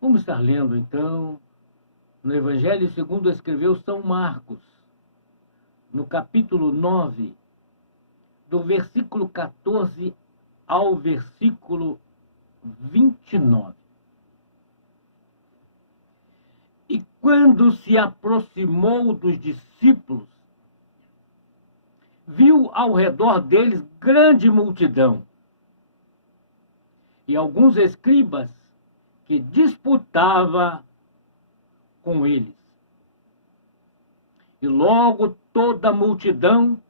Vamos estar lendo, então, no Evangelho segundo escreveu São Marcos, no capítulo 9, do versículo 14 ao versículo 29. E quando se aproximou dos discípulos, viu ao redor deles grande multidão e alguns escribas que disputava com eles. E logo toda a multidão,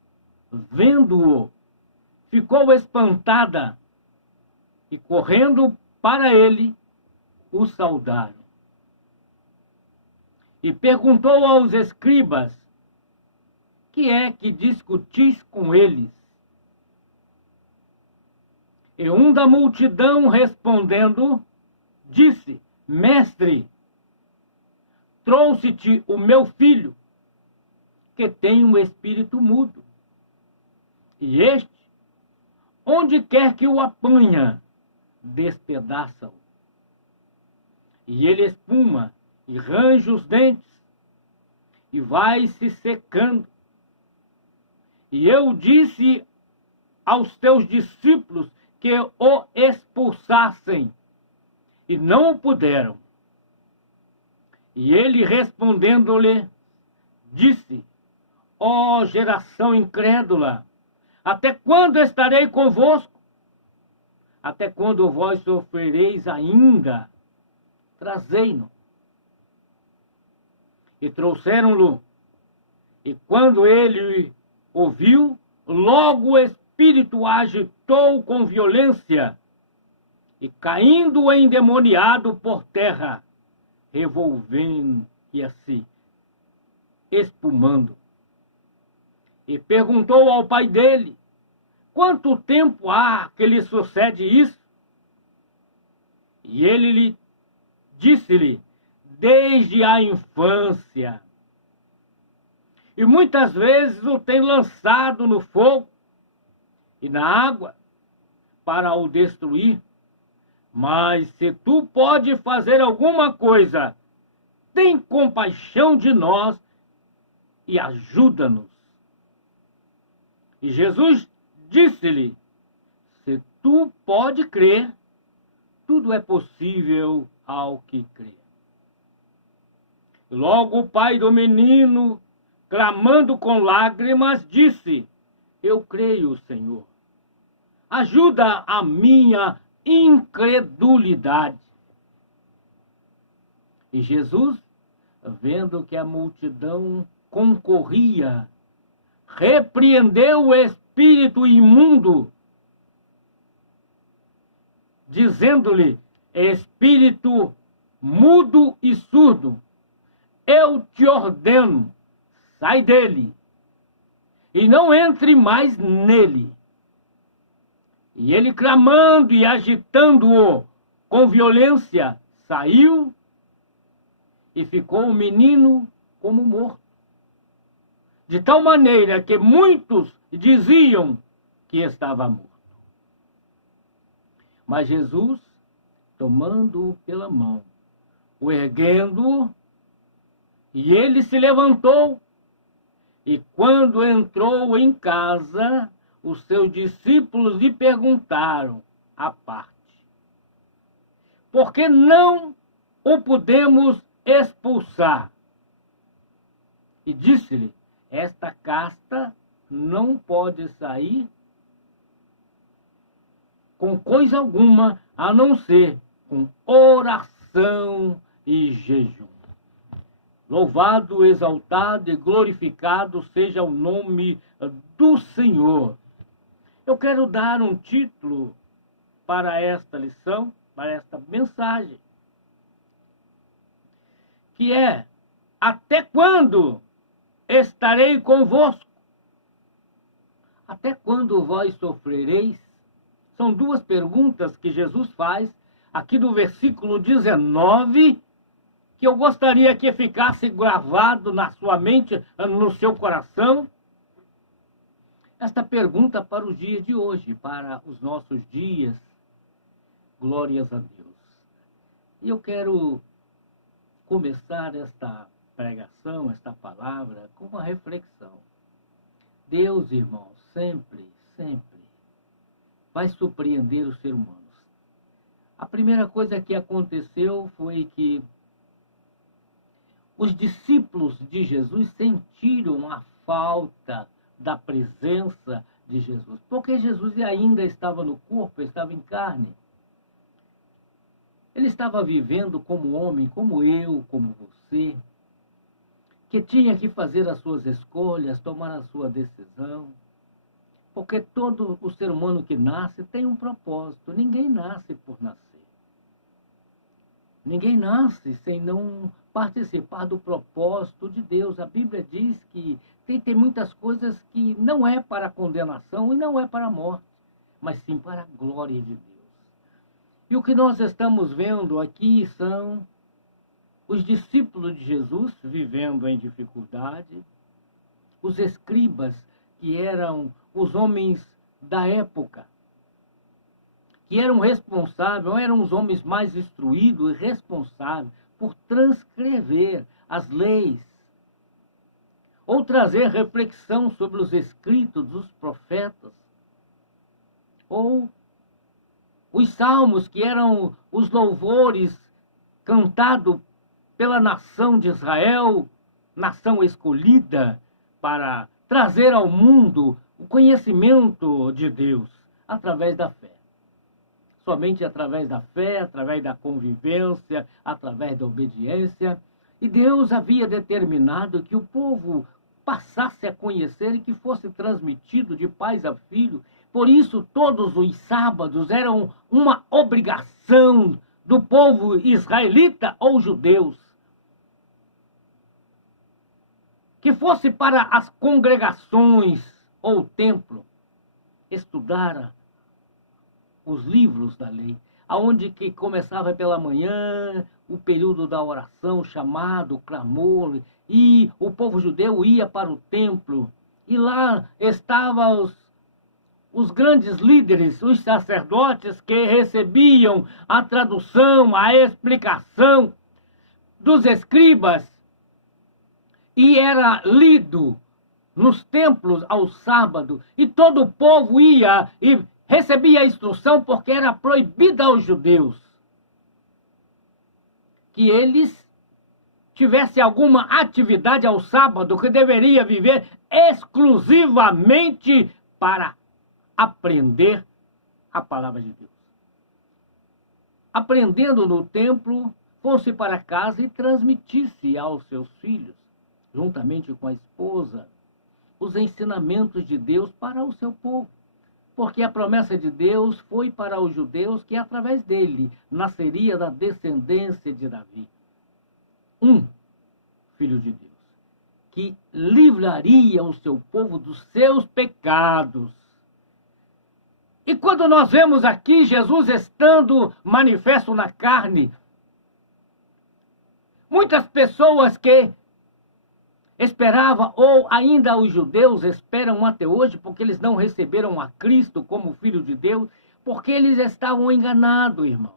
vendo-o, ficou espantada e, correndo para ele, o saudaram. E perguntou aos escribas: que é que discutis com eles? E um da multidão, respondendo, disse: Mestre, trouxe-te o meu filho, que tem um espírito mudo. E este, onde quer que o apanha, despedaça-o. E ele espuma e range os dentes, e vai se secando. E eu disse aos teus discípulos que o expulsassem, e não o puderam. E ele, respondendo-lhe, disse: ó geração incrédula, até quando estarei convosco? Até quando vós sofrereis ainda? Trazei-no. E trouxeram-lo. E quando ele ouviu, logo o espírito agitou com violência, e caindo endemoniado por terra, revolvendo-se, espumando. E perguntou ao pai dele: quanto tempo há que lhe sucede isso? E ele disse-lhe: desde a infância. E muitas vezes o tem lançado no fogo e na água para o destruir. Mas se tu pode fazer alguma coisa, tem compaixão de nós e ajuda-nos. E Jesus disse-lhe: se tu pode crer, tudo é possível ao que crê. Logo o pai do menino, clamando com lágrimas, disse: eu creio, Senhor. Ajuda a minha incredulidade. E Jesus, vendo que a multidão concorria, repreendeu o espírito imundo, dizendo-lhe: espírito mudo e surdo, eu te ordeno, sai dele, e não entre mais nele. E ele, clamando e agitando-o com violência, saiu, e ficou o menino como morto. De tal maneira que muitos diziam que estava morto. Mas Jesus, tomando-o pela mão, o erguendo, e ele se levantou, e quando entrou em casa, os seus discípulos lhe perguntaram à parte: por que não o podemos expulsar? E disse-lhe: esta casta não pode sair com coisa alguma, a não ser com oração e jejum. Louvado, exaltado e glorificado seja o nome do Senhor. Eu quero dar um título para esta lição, para esta mensagem, que é: até quando estarei convosco? Até quando vós sofrereis? São duas perguntas que Jesus faz aqui no versículo 19, que eu gostaria que ficasse gravado na sua mente, no seu coração. Esta pergunta para os dias de hoje, para os nossos dias. Glórias a Deus. E eu quero começar esta pregação, esta palavra, com uma reflexão. Deus, irmãos, sempre vai surpreender os seres humanos. A primeira coisa que aconteceu foi que os discípulos de Jesus sentiram a falta da presença de Jesus, porque Jesus ainda estava no corpo, estava em carne. Ele estava vivendo como homem, como eu, como você, que tinha que fazer as suas escolhas, tomar a sua decisão. Porque todo o ser humano que nasce tem um propósito. Ninguém nasce por nascer. Ninguém nasce sem não participar do propósito de Deus. A Bíblia diz que tem muitas coisas que não é para a condenação e não é para a morte, mas sim para a glória de Deus. E o que nós estamos vendo aqui são os discípulos de Jesus vivendo em dificuldade, os escribas, que eram os homens da época, que eram responsáveis, eram os homens mais instruídos e responsáveis por transcrever as leis, ou trazer reflexão sobre os escritos dos profetas, ou os salmos, que eram os louvores cantados pela nação de Israel, nação escolhida para trazer ao mundo o conhecimento de Deus através da fé. Somente através da fé, através da convivência, através da obediência. E Deus havia determinado que o povo passasse a conhecer e que fosse transmitido de pai a filho. Por isso, todos os sábados eram uma obrigação do povo israelita ou judeus, que fosse para as congregações ou o templo estudar os livros da lei, aonde que começava pela manhã o período da oração chamado clamor, e o povo judeu ia para o templo, e lá estavam os grandes líderes, os sacerdotes, que recebiam a tradução, a explicação dos escribas, e era lido nos templos ao sábado, e todo o povo ia e recebia a instrução, porque era proibida aos judeus que eles tivessem alguma atividade ao sábado, que deveria viver exclusivamente para aprender a palavra de Deus. Aprendendo no templo, fosse para casa e transmitisse aos seus filhos, juntamente com a esposa, os ensinamentos de Deus para o seu povo. Porque a promessa de Deus foi para os judeus que através dele nasceria da descendência de Davi um filho de Deus, que livraria o seu povo dos seus pecados. E quando nós vemos aqui Jesus estando manifesto na carne, muitas pessoas que esperavam, ou ainda os judeus esperam até hoje, porque eles não receberam a Cristo como Filho de Deus, porque eles estavam enganados, irmãos.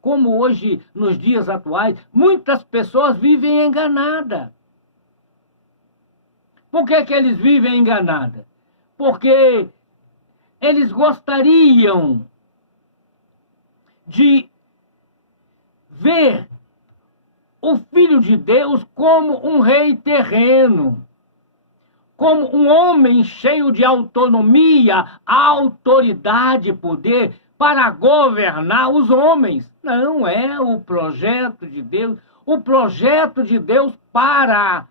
Como hoje, nos dias atuais, muitas pessoas vivem enganadas. Por que eles vivem enganadas? Porque eles gostariam de ver o Filho de Deus como um rei terreno, como um homem cheio de autonomia, autoridade, poder para governar os homens. Não é o projeto de Deus. O projeto de Deus para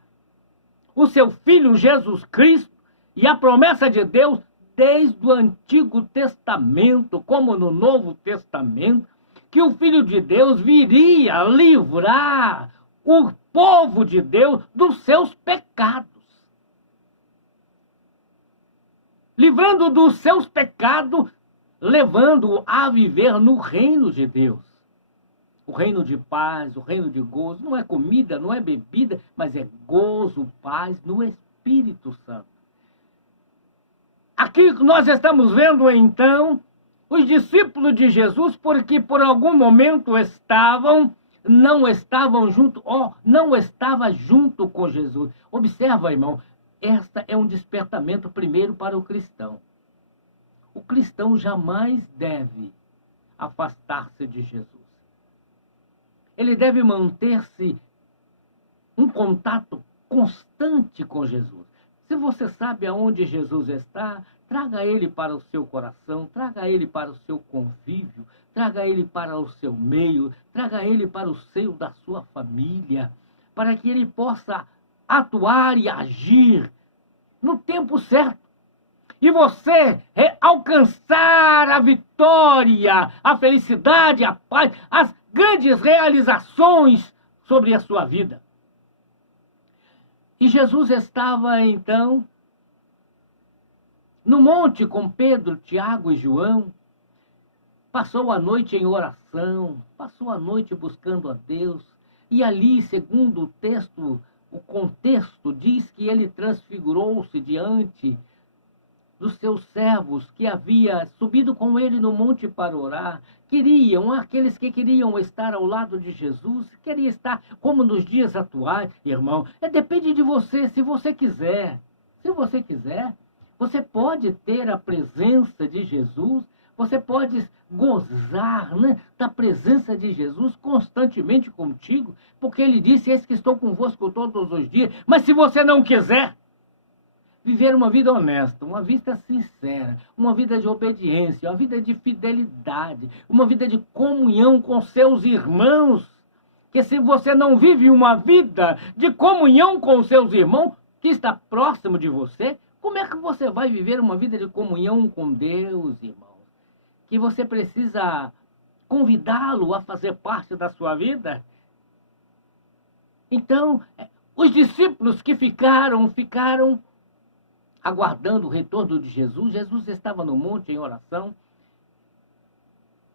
o seu Filho Jesus Cristo, e a promessa de Deus desde o Antigo Testamento, como no Novo Testamento, que o Filho de Deus viria livrar o povo de Deus dos seus pecados. Livrando dos seus pecados, levando-o a viver no reino de Deus. O reino de paz, o reino de gozo, não é comida, não é bebida, mas é gozo, paz no Espírito Santo. Aqui nós estamos vendo, então, os discípulos de Jesus, porque por algum momento estavam não estavam junto, não estava junto com Jesus. Observa, irmão, esta é um despertamento primeiro para o cristão. O cristão jamais deve afastar-se de Jesus. Ele deve manter-se um contato constante com Jesus. Se você sabe aonde Jesus está, traga ele para o seu coração, traga ele para o seu convívio, traga ele para o seu meio, traga ele para o seio da sua família, para que ele possa atuar e agir no tempo certo. E você alcançar a vitória, a felicidade, a paz, as grandes realizações sobre a sua vida. E Jesus estava, então, no monte com Pedro, Tiago e João, passou a noite em oração, passou a noite buscando a Deus, e ali, segundo o texto, o contexto diz que ele transfigurou-se diante dos seus servos que havia subido com ele no monte para orar. Aqueles que queriam estar ao lado de Jesus, queriam estar como nos dias atuais, irmão. Depende de você, se você quiser. Se você quiser, você pode ter a presença de Jesus, você pode gozar, né, da presença de Jesus constantemente contigo, porque ele disse, eis que estou convosco todos os dias. Mas se você não quiser viver uma vida honesta, uma vida sincera, uma vida de obediência, uma vida de fidelidade, uma vida de comunhão com seus irmãos, que se você não vive uma vida de comunhão com seus irmãos, que está próximo de você, como é que você vai viver uma vida de comunhão com Deus, irmão? Que você precisa convidá-lo a fazer parte da sua vida? Então, os discípulos que ficaram aguardando o retorno de Jesus. Jesus estava no monte em oração.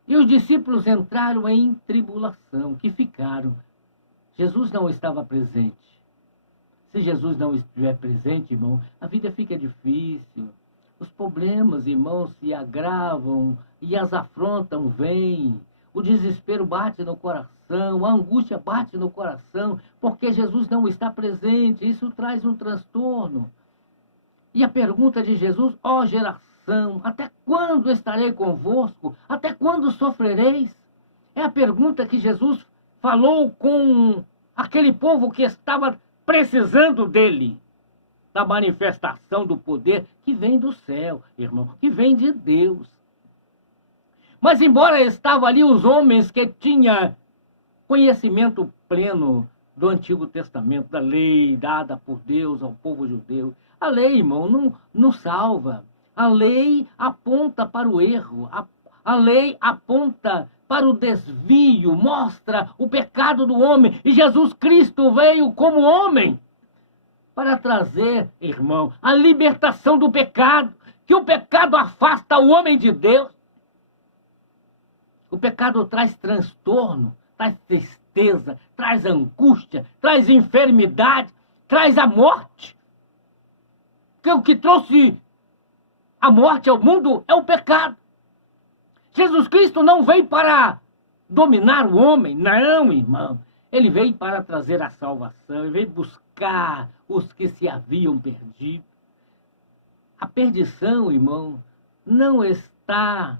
E os discípulos entraram em tribulação, que ficaram. Jesus não estava presente. Se Jesus não estiver presente, irmão, a vida fica difícil. Os problemas, irmãos, se agravam e as afrontam vêm. O desespero bate no coração, a angústia bate no coração, porque Jesus não está presente. Isso traz um transtorno. E a pergunta de Jesus, geração, até quando estarei convosco? Até quando sofrereis? É a pergunta que Jesus falou com aquele povo que estava precisando dele, da manifestação do poder que vem do céu, irmão, que vem de Deus. Mas embora estavam ali os homens que tinham conhecimento pleno do Antigo Testamento, da lei dada por Deus ao povo judeu, a lei, irmão, não salva. A lei aponta para o erro. A lei aponta para o desvio, mostra o pecado do homem. E Jesus Cristo veio como homem para trazer, irmão, a libertação do pecado. Que o pecado afasta o homem de Deus. O pecado traz transtorno, traz tristeza, traz angústia, traz enfermidade, traz a morte. Porque o que trouxe a morte ao mundo é o pecado. Jesus Cristo não veio para dominar o homem, não, irmão. Ele veio para trazer a salvação, ele veio buscar os que se haviam perdido. A perdição, irmão, não está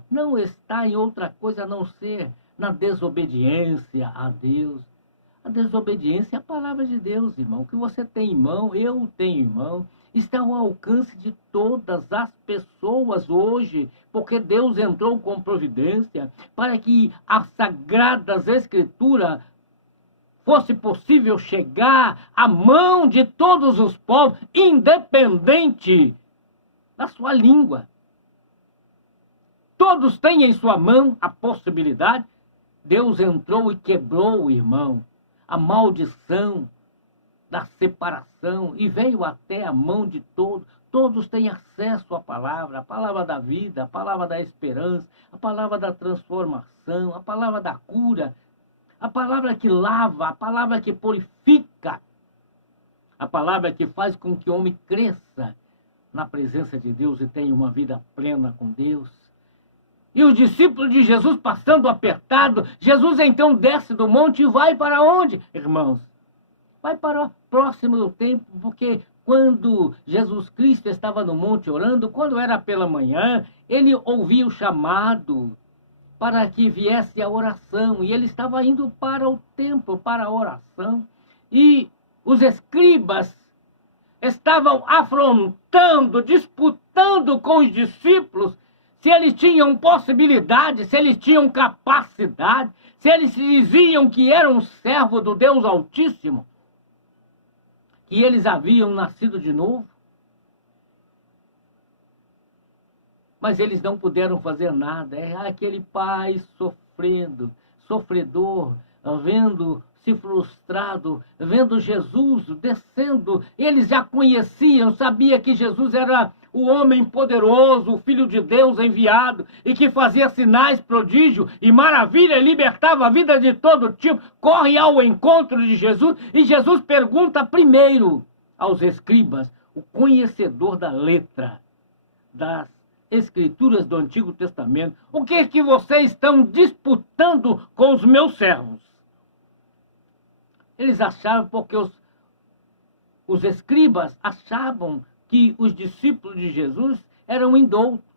em outra coisa a não ser na desobediência a Deus. A desobediência é a palavra de Deus, irmão. O que você tem em mão, eu tenho em mão, está ao alcance de todas as pessoas hoje, porque Deus entrou com providência para que as Sagradas Escrituras fosse possível chegar à mão de todos os povos, independente da sua língua. Todos têm em sua mão a possibilidade. Deus entrou e quebrou, irmão, a maldição da separação e veio até a mão de todos. Todos têm acesso à palavra, a palavra da vida, a palavra da esperança, a palavra da transformação, a palavra da cura, a palavra que lava, a palavra que purifica, a palavra que faz com que o homem cresça na presença de Deus e tenha uma vida plena com Deus. E os discípulos de Jesus passando apertado, Jesus então desce do monte e vai para onde, irmãos? Vai para próximo do templo, porque quando Jesus Cristo estava no monte orando, quando era pela manhã, ele ouvia o chamado para que viesse a oração, e ele estava indo para o templo, para a oração, e os escribas estavam afrontando, disputando com os discípulos, se eles tinham possibilidade, se eles tinham capacidade, se eles diziam que eram servos do Deus Altíssimo, que eles haviam nascido de novo. Mas eles não puderam fazer nada. É aquele pai sofrendo, sofredor, vendo-se frustrado, vendo Jesus descendo. Eles já conheciam, sabia que Jesus era o homem poderoso, o Filho de Deus enviado, e que fazia sinais, prodígio e maravilha, e libertava a vida de todo tipo. Corre ao encontro de Jesus, e Jesus pergunta primeiro aos escribas, o conhecedor da letra, das Escrituras do Antigo Testamento: o que é que vocês estão disputando com os meus servos? Eles achavam, porque os escribas achavam que os discípulos de Jesus eram indoutos,